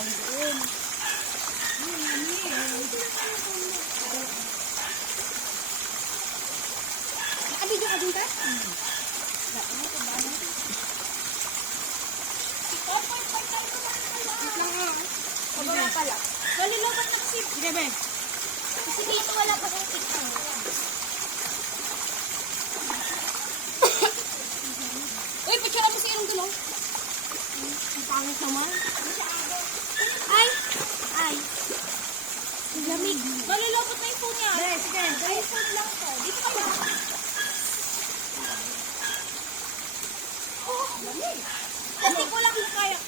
sumali doon. Nakabidyo ka din ka? Pababa pala. Nalilobat na kasi. Sige, be. Kasi dito wala pa kang tikman. Uy, picture mo si Irong Dulong. Ang pangit naman. Ay! Ay! Ang lamig. Nalilobot na yung phone niya. Be, sige. Ay, phone lang to. Dito ka lang. Oh, lamig. Kasi ko lang yung kaya.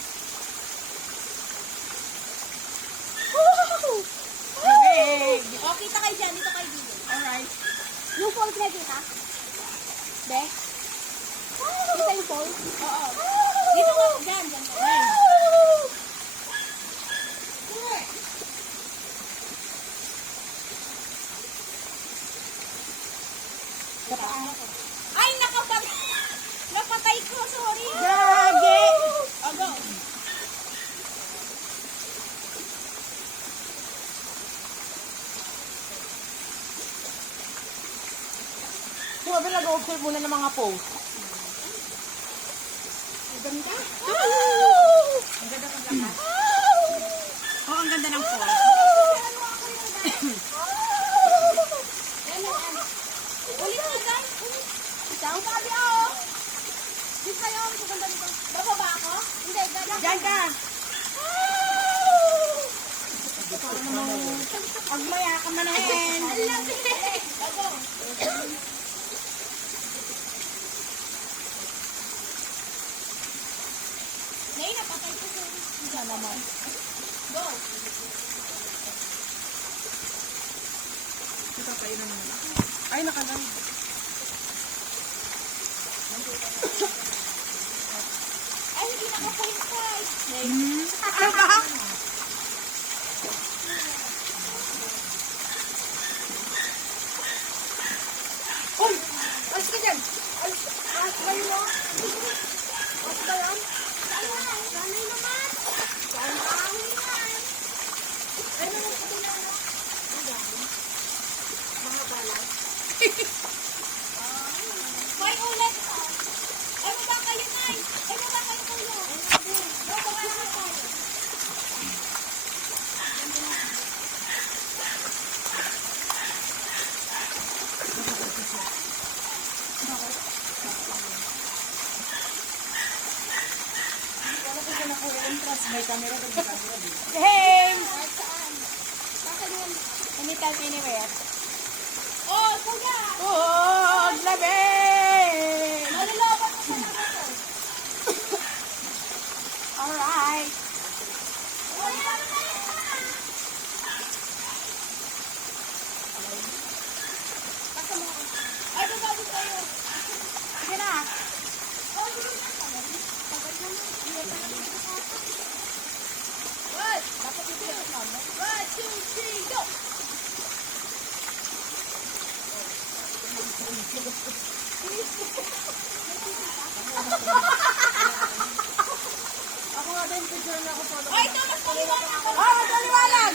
O, kita kayo dyan. Dito kayo dito. Alright. Yung falls na kita? Be? Kita yung falls? Oo. Dito ko. Dyan, dyan. Ay, napatay ko. Sorry. Gagi. Go. Sabi nag-observe muna ng mga post. Ang ganda. Ang ganda ng lahat. Oh, ang ganda ng post. Ulit mo dyan. Isang sabi ako. Dito kayo. Maganda dito. Bababa ako? Hindi. Diyan ka. Pagmaya ka manahin. Alam. Bago. Nay, napatay ko sa isa naman. Go. Ito pa yun naman. Ay, nakalang. Ay, hindi nakapoint. Ano ba? Uy! Alis ka dyan! Alis kayo na! Alis ka yan! Sanay naman. Sanay naman. Ano yung puti na ano? Ang dami. Mga balat. May ulit pa. Ay, baba kayo, Nay. Ay, baba kayo kayo. Baba ka naman tayo. May camera doon sa camera doon. Hey! Saan? Saan yun? Anytime, anywhere. Oh, kuya! Oh, labi! Nalilabot ko sa mga to. Alright. Uy, ano na yun? Basta mo. Ay, babalik tayo. Sige na. Oh, sige na. Tagal na na. Hindi pa naman nakakata. What? Dapat ipilot namin. 1, 2, 3, go! Ako nga din, picture na ako sa Ay, ito, mas maliwanag ako. Oh, magkaliwanag!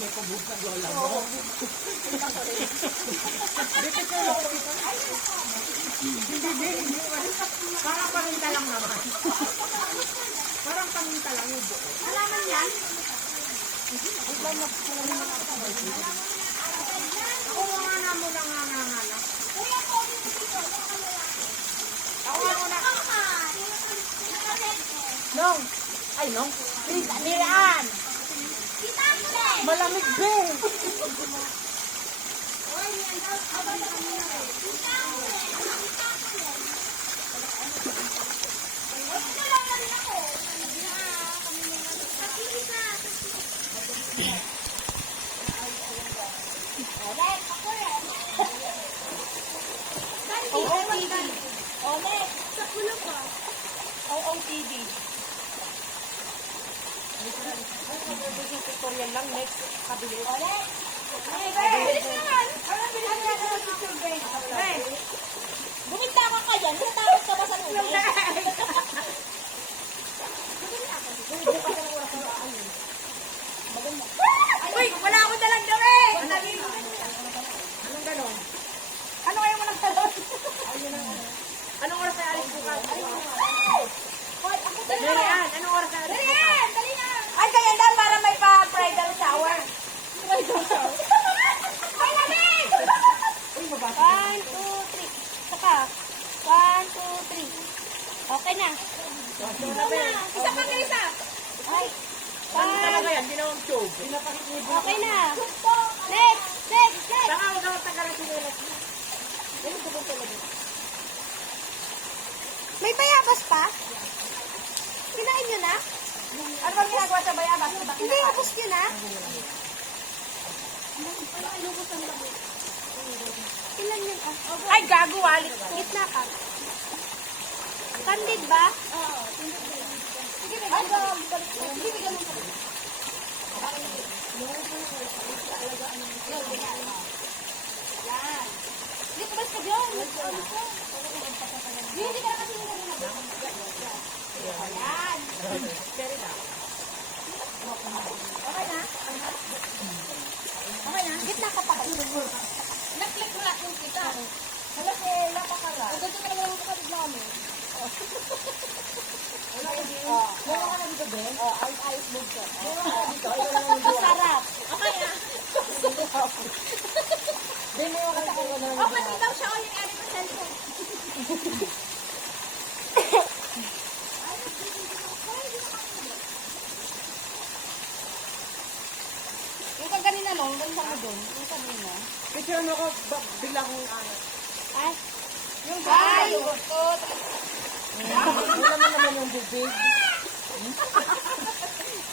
May pabuhos ng lola mo. Picture na ako dito. Hindi. Parang paminta lang naman. Parang paminta lang yung buo. Alaman yan? Ako nga na mo lang nga. Kuya, ako dito dito. Ako nga muna. Nong. Nong. Ay, Nong. Lian. Kita ko din. Malamig be. Oy, yan daw. Abang kami na rin. Kita ko din. Kita ko din. Oy, ito lang na rin ako. Kami muna. Pakisa. Oleg, ako rin. OOTD. Oleg, sa pulo ko. OOTD. Tutorial lang next. Kabili. Oleg. Ay, bilis naman. Isa pa kayo isa. Ay. Ano talaga yan? Ginawang tube. Okay na. Next. Next. Next. Saka huwag ako tagalan sinelas mo. Ganun ko talaga. May bayabas pa? Kinain nyo na? Ano bang ginagawa sa bayabas? Hindi, ubos nyo na? Ilan yun ka? Ay, gago, walit ko. Gitna ka. Candid ba? Ay, gago, balik ko. Hindi, bigyan mo pa. Yan. Hindi, kubas ka dyan. Hindi ka na kasi nila rin. Yan. Okay na? Okay na? Gitna ka pa kayo. Naklik mo lang yung kita. Hala, lapa ka lang. Ang ganito ka naman ang kapatid namin. Meron ka na dito, Ben? Ayos mo ka. Meron ka na dito. Masarap. Okay ah. Ben, meron ka na kung ano. Oh, pati daw siya yung edit sa cellphone. Yung kang kanina no, yung sa mo doon, yung kanina. Picture mo ko, bigla kong ano. Ay, yung ay, yung gusto. Wala mo naman yung bubig.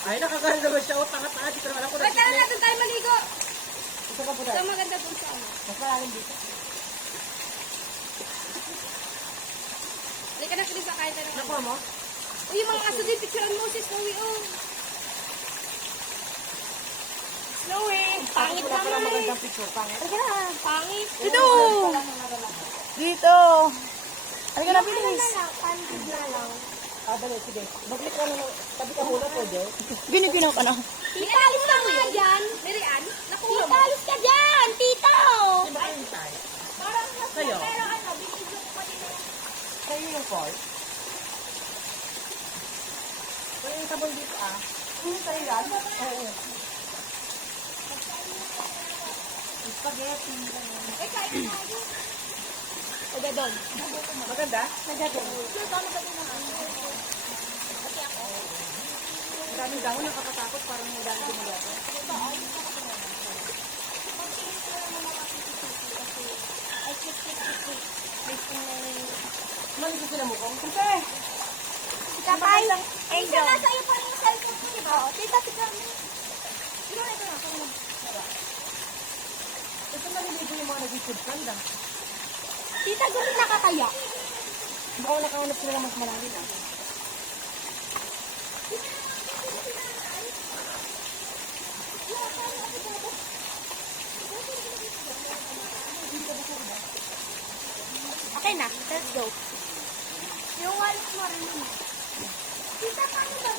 Ay, nakaganda ba siya? O, tanga-tanga. Dito naman ako. Ba't na natin tayo maligo? Ito ka po Ito maganda doon sa ano. Mas malalim dito. Hindi ka na Chris, kahit ano. Nakuha mo? Uy, yung mga aso din, picturean mo si Snowy, oh. Snowy, pangit Wala pala naman. magandang picture. Pangit. Halika na, pangit. Dito! Dito! Halika na, bilis. Ano na lang, candid na lang. Ah, dali, sige. Mag-click ka na. Tabi ka hula, pwede. Binibinaw ka na. Tita, alis ka nga dyan. Mirian, nakuha mo. Tita, alis ka dyan, tita. Hindi ba kayo tayo? Parang mas Sa'yo? pero ano, binigyan ko pa din ng Kayo yung call. Kayo yung sabon dito, ah. Sa'yo yan? Oo. Spaghetti. Eh, kain na tayo. O, doon. Maganda? Maraming dahon, nakakatakot. Parang may dahon gumagato. Mali ko sila mo kong. Kasi, Kapay, Angel. Nasa iyo pa rin yung cellphone ko, di ba? O, tita, tita. Ito na, ito na. Ito naliligo yung mga nag-YouTube kanda. Tita, gulit na ka kaya? Baka nakahanap sila ng mas malalim, ah. Okay na, let's go. Yung wallet mo rin. Tita, paano ba